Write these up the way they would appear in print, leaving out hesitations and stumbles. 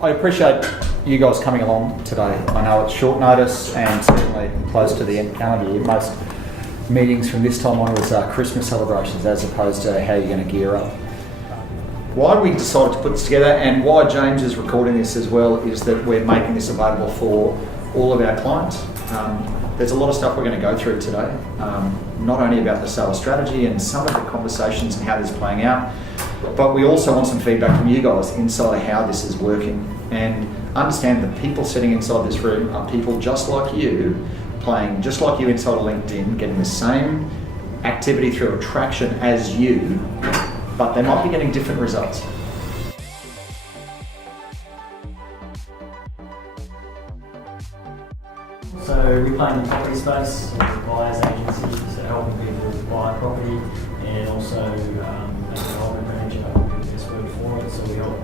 I appreciate you guys coming along today. I know it's short notice and certainly close to the end of the calendar year. Most meetings from this time onwards are Christmas celebrations as opposed to how you're going to gear up. Why we decided to put this together and why James is recording this as well is that we're making this available for all of our clients. There's a lot of stuff we're going to go through today, not only about the sales strategy and some of the conversations and how this is playing out, but we also want some feedback from you guys inside of how this is working and understand that people sitting inside this room are people just like you, playing just like you inside of LinkedIn, getting the same activity through attraction as you, but they might be getting different results. So we play in the property space, we're a buyer's agency, so helping people buy property and also as a development manager, would be the best word for it. So we help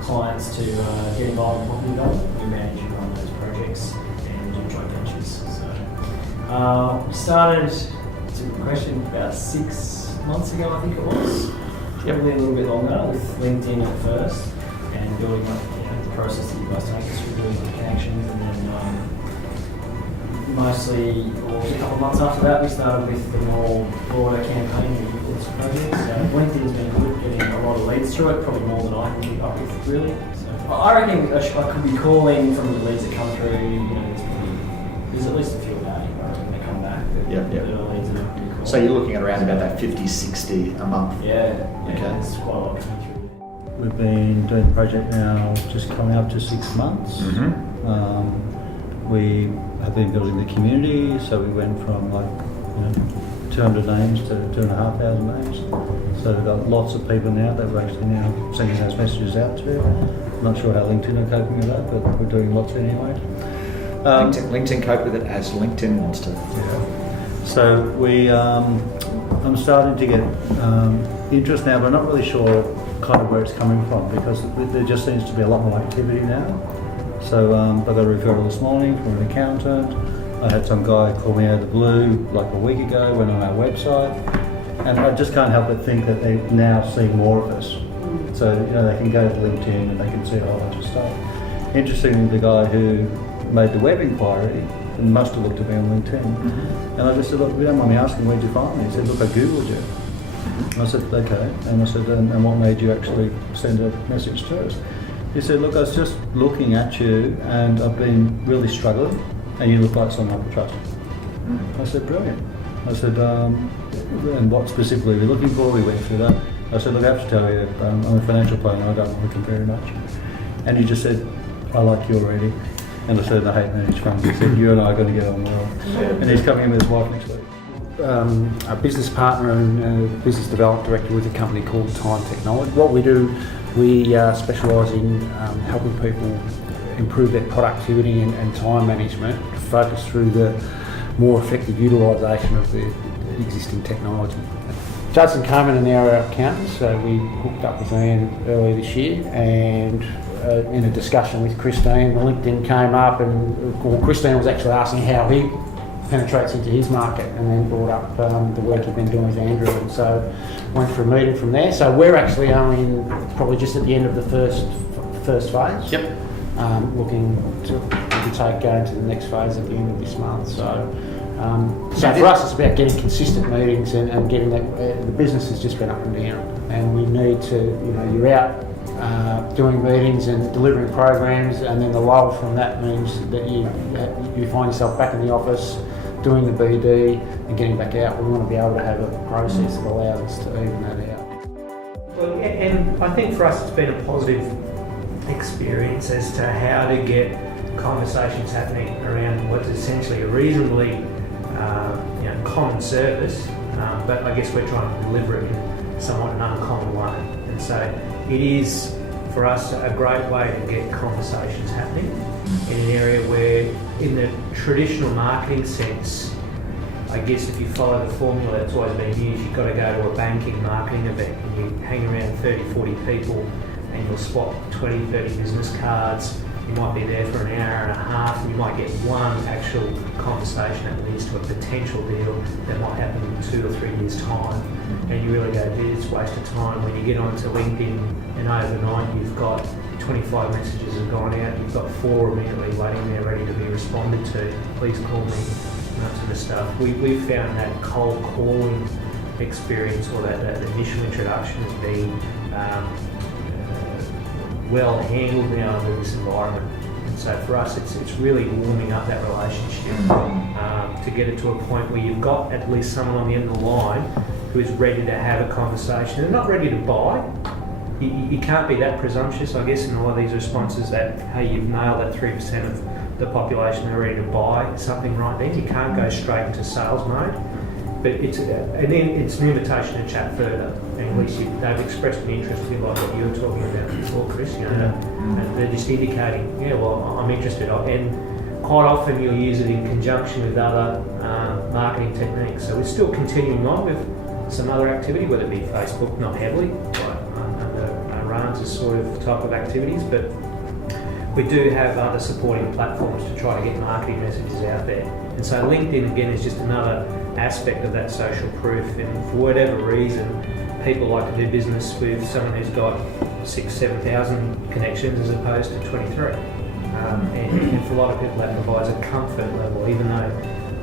clients to get involved in property development. We manage and run those projects and do joint ventures. So we started, it's a good question, about 6 months ago I think it was. Probably a little bit longer with LinkedIn at first and building up the process that you guys take us through, building the connections, and then mostly, or a couple of months after that, we started with the more broader campaign that you call project. So LinkedIn's been good, getting a lot of leads through it, probably more than I can keep up with, really. So I reckon I could be calling from the leads that come through. There's at least a few about it. I reckon they come back. The leads are pretty cool. So you're looking at around about that 50, 60 a month? Yeah, okay. It's quite a lot coming through. We've been doing the project now just coming up to 6 months. We have been building the community, so we went from 200 names to 2,500 names. So we've got lots of people now that we're actually now sending those messages out to. I'm not sure how LinkedIn are coping with that, but we're doing lots anyway. LinkedIn cope with it as LinkedIn wants to. Yeah. So I'm starting to get interest now, but I'm not really sure kind of where it's coming from because there just seems to be a lot more activity now. So I got a referral this morning from an accountant. I had some guy call me out of the blue like a week ago, went on our website, and I just can't help but think that they're now seeing more of us. So they can go to LinkedIn and they can see a whole bunch of stuff. Interestingly, the guy who made the web inquiry must have looked at me on LinkedIn. And I just said, look, you don't mind me asking, where'd you find me? He said, look, I Googled you. And I said, okay. And I said, and what made you actually send a message to us? He said, look, I was just looking at you and I've been really struggling and you look like someone I could trust. I said, brilliant. I said, and what specifically are you looking for? We went through that. I said, look, I have to tell you, I'm a financial planner, I don't want to come very much. And he just said, I like you already. And I said, I hate managed funds. He said, you and I are going to get on well. And he's coming in with his wife next week. A business partner and a business development director with a company called Time Technology. What we do, we specialise in helping people improve their productivity and time management to focus through the more effective utilisation of the existing technology. Judson Coleman and our accountants, so we hooked up with Ian earlier this year, and in a discussion with Christine, LinkedIn came up, and Christine was actually asking how he penetrates into his market, and then brought up the work he'd been doing with Andrew, and so went for a meeting from there. So we're actually only probably just at the end of the first phase. Yep. Looking to take going to the next phase at the end of this month. So for us, it's about getting consistent meetings and getting that. The business has just been up and down, and we need to. You're out doing meetings and delivering programs, and then the lull from that means that you find yourself back in the office doing the BD and getting back out. We want to be able to have a process that allows us to even that out. Well, and I think for us it's been a positive experience as to how to get conversations happening around what's essentially a reasonably common service, but I guess we're trying to deliver it in somewhat an uncommon way. And so it is, for us, a great way to get conversations happening in an area where, in the traditional marketing sense, I guess if you follow the formula that's always been used, you've got to go to a banking marketing event and you hang around 30, 40 people and you'll spot 20, 30 business cards. You might be there for an hour and a half and you might get one actual conversation that leads to a potential deal that might happen in 2 or 3 years' time. And you really go, gee, it's a waste of time. When you get onto LinkedIn and overnight you've got 25 messages have gone out, you've got 4 immediately waiting there ready to be responded to. Please call me, that sort of stuff. We've found that cold calling experience, or that initial introduction, has been well handled now in this environment. And so for us, it's really warming up that relationship to get it to a point where you've got at least someone on the end of the line who is ready to have a conversation. They're not ready to buy. You can't be that presumptuous, I guess, in all of these responses that, hey, you've nailed that 3% of the population that are ready to buy something right then. You can't go straight into sales mode. But it's an invitation to chat further. And at least they've expressed an interest in, like what you were talking about before, Chris. You know, and they're just indicating, yeah, well, I'm interested. And quite often you'll use it in conjunction with other marketing techniques. So we're still continuing on with some other activity, whether it be Facebook, not heavily, like under Rans' sort of type of activities, but we do have other supporting platforms to try to get marketing messages out there. And so LinkedIn, again, is just another aspect of that social proof. And for whatever reason, people like to do business with someone who's got 6,000, 7,000 connections as opposed to 23. And for a lot of people, that provides a comfort level, even though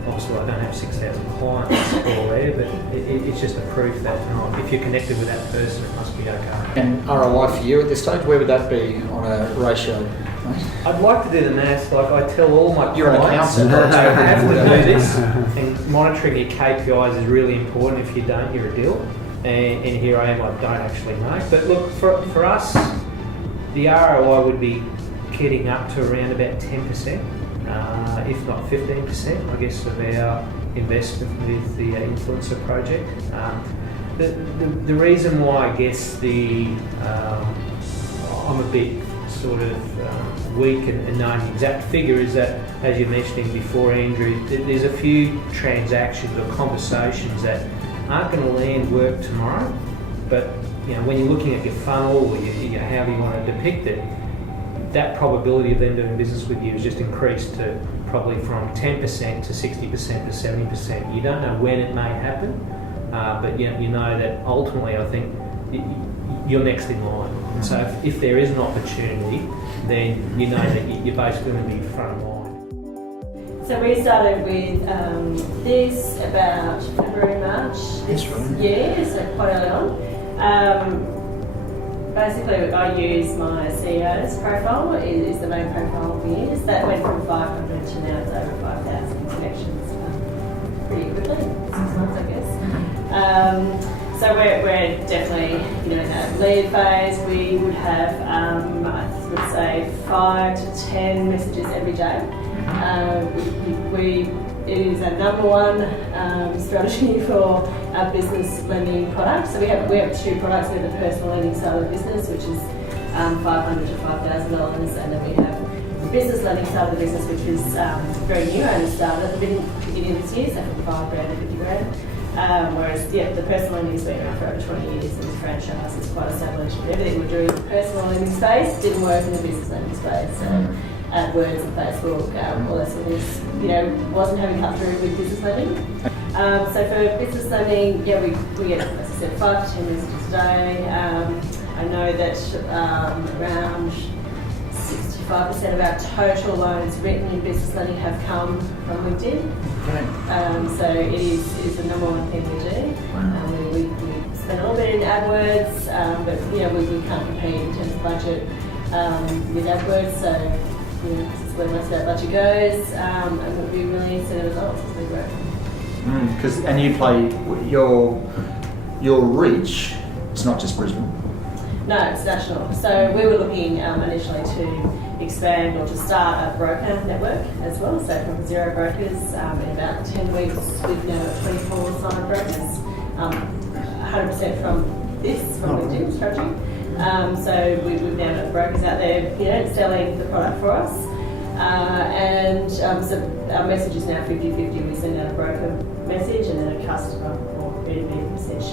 obviously I don't have 6,000 clients all there, but it's just a proof that if you're connected with that person, it must be okay. And ROI for you at this stage, where would that be on a ratio, mate? I'd like to do the maths, like I tell all my You're an clients, accountant. you have to do this, and monitoring your KPIs is really important. If you don't, you're a deal. And here I am, I don't actually know. But look, for us, the ROI would be getting up to around about 10%, if not 15%, I guess, of our investment with the influencer project. The reason why I guess I'm a bit sort of weak in knowing the exact figure is that, as you mentioned before, Andrew, there's a few transactions or conversations that aren't going to land work tomorrow, but when you're looking at your funnel or however you want to depict it, that probability of them doing business with you has just increased to probably from 10% to 60% to 70%. You don't know when it may happen, but you know that ultimately I think you're next in line. And so if there is an opportunity, then you know that you're basically going to be front of line. So we started with this about February, March this year, so quite early on. Basically, I use my CEO's profile, is the main profile we use. That went from 500 to now it's over 5,000 connections pretty quickly, 6 months I guess. So we're definitely in that lead phase. We would have, I would say, 5 to 10 messages every day. It is our number one strategy for our business lending product. So we have 2 products. We have the personal lending side of the business, which is $500 to $5,000, and then we have the business lending side of the business, which is very new and started at the beginning of this year, so from $5,000 to $50,000. Whereas the personal lending has been around for over 20 years, and the franchise is quite established. Everything we're doing in the personal lending space didn't work in the business lending space. So AdWords and Facebook, all that sort of things, wasn't having cut through with business lending. So for business lending, we get, as I said, 5 to 10 messages a day. I know that around 65% of our total loans written in business lending have come from LinkedIn. So it is the number one thing we do. We spend a little bit in AdWords, but we can't compete in terms of budget with AdWords. So this is where most of our budget goes, and we'll be really seeing the results as we grow. And you play your reach. It's not just Brisbane. No, it's national. So we were looking initially to expand or to start a broker network as well. So from 0 brokers, in about 10 weeks, we've now got 24 signed brokers. 100% from LinkedIn strategy. So we've now got brokers out there, selling the product for us. So our message is now 50-50. We send out a broker message and then a customer or B2B message.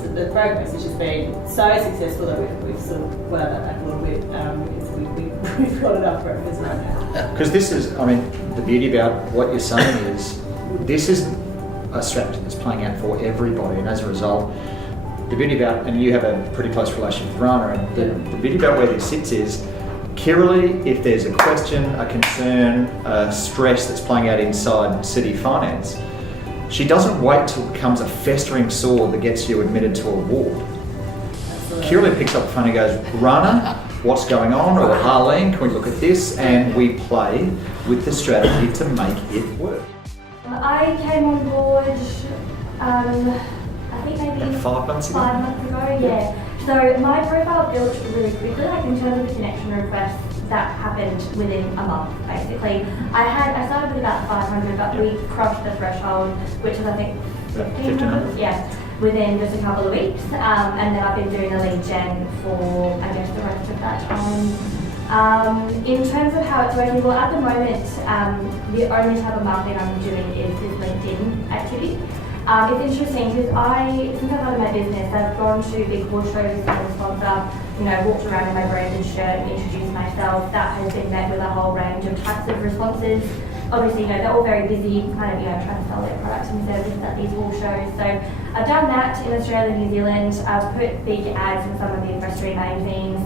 So the broker message has been so successful that we've sort of wound that back a little bit because we've got enough brokers right now. Because this is, the beauty about what you're saying is this is a strategy that's playing out for everybody, and as a result, the beauty about, and you have a pretty close relationship with Rana, and the beauty about where this sits is, Kirralie, if there's a question, a concern, a stress that's playing out inside City Finance, she doesn't wait till it becomes a festering sore that gets you admitted to a ward. Kirralie picks up the phone and goes, Rana, what's going on? Or Harleen, can we look at this? And we play with the strategy to make it work. I came on board, I think maybe About 5 months ago? 5 months ago, yeah. So my profile built really quickly, like in terms of the connection requests that happened within a month, basically. I started with about 500, but we crossed the threshold, which was I think 1500, yeah, within just a couple of weeks. And then I've been doing the lead gen for, I guess, the rest of that time. In terms of how it's working, well, at the moment, the only type of marketing I'm doing is this LinkedIn activity. It's interesting because since I've started my business, I've gone to big horse shows as a sponsor, walked around in my branded shirt and introduced myself. That has been met with a whole range of types of responses. Obviously, they're all very busy, kind of, trying to sell their products and services at these horse shows. So I've done that in Australia and New Zealand. I've put big ads in some of the equestrian magazines.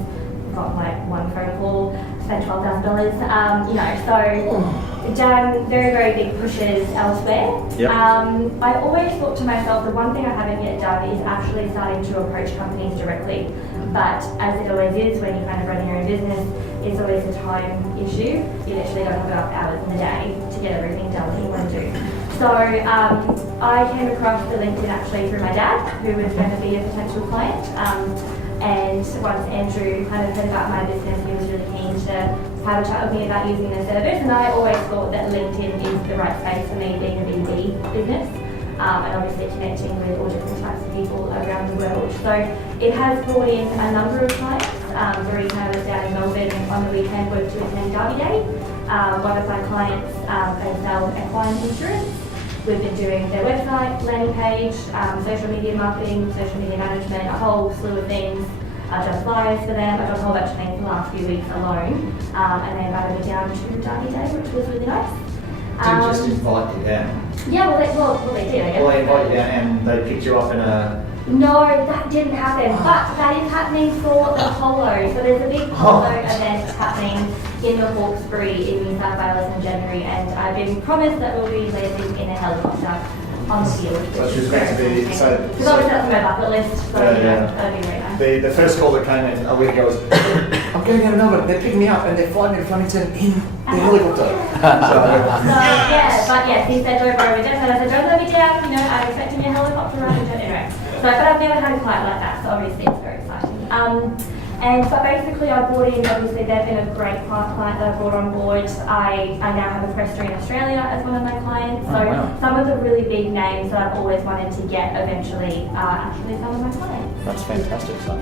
Got like one phone call, spent $12,000, so done very, very big pushes elsewhere. Yep. I always thought to myself, the one thing I haven't yet done is actually starting to approach companies directly. But as it always is when you're kind of running your own business, it's always a time issue. You literally don't have enough hours in the day to get everything done that you want to do. So I came across the LinkedIn actually through my dad, who was going to be a potential client. And once Andrew kind of heard about my business, he was really keen to have a chat with me about using the service. And I always thought that LinkedIn is the right space for me, being a B2B business, and obviously connecting with all different types of people around the world. So it has brought in a number of clients. The reason I was down in Melbourne on the weekend was to attend Derby Day. One of my clients, they sell equine insurance. We've been doing their website, landing page, social media marketing, social media management, a whole slew of things. I've done flyers for them. I've done a whole bunch of things the last few weeks alone. And they invited me down to Derby Day, which was really nice. Didn't just invite you down. Yeah, well, they did, I guess. Well, they invite you down and they picked you up in a... No, that didn't happen, but that is happening for the polo. So there's a big polo event happening in the Hawkesbury in New South Wales in January, and I've been promised that we'll be landing in a helicopter on the field. So she's meant to be... Because obviously that's on my bucket list, so that'll be very nice. The first call that came in a week ago was, I'm going out of Melbourne, they're picking me up and they're flying me to Flemington in the helicopter. But yes, he said don't worry with that, and I said don't let me down, I'm expecting a helicopter ride anyway. But I've never had a client like that, so obviously it's very exciting. But basically I brought in, obviously they've been a great client that I brought on board. I now have Equestrian Australia as one of my clients. So some of the really big names that I've always wanted to get eventually are actually some of my clients. That's fantastic stuff.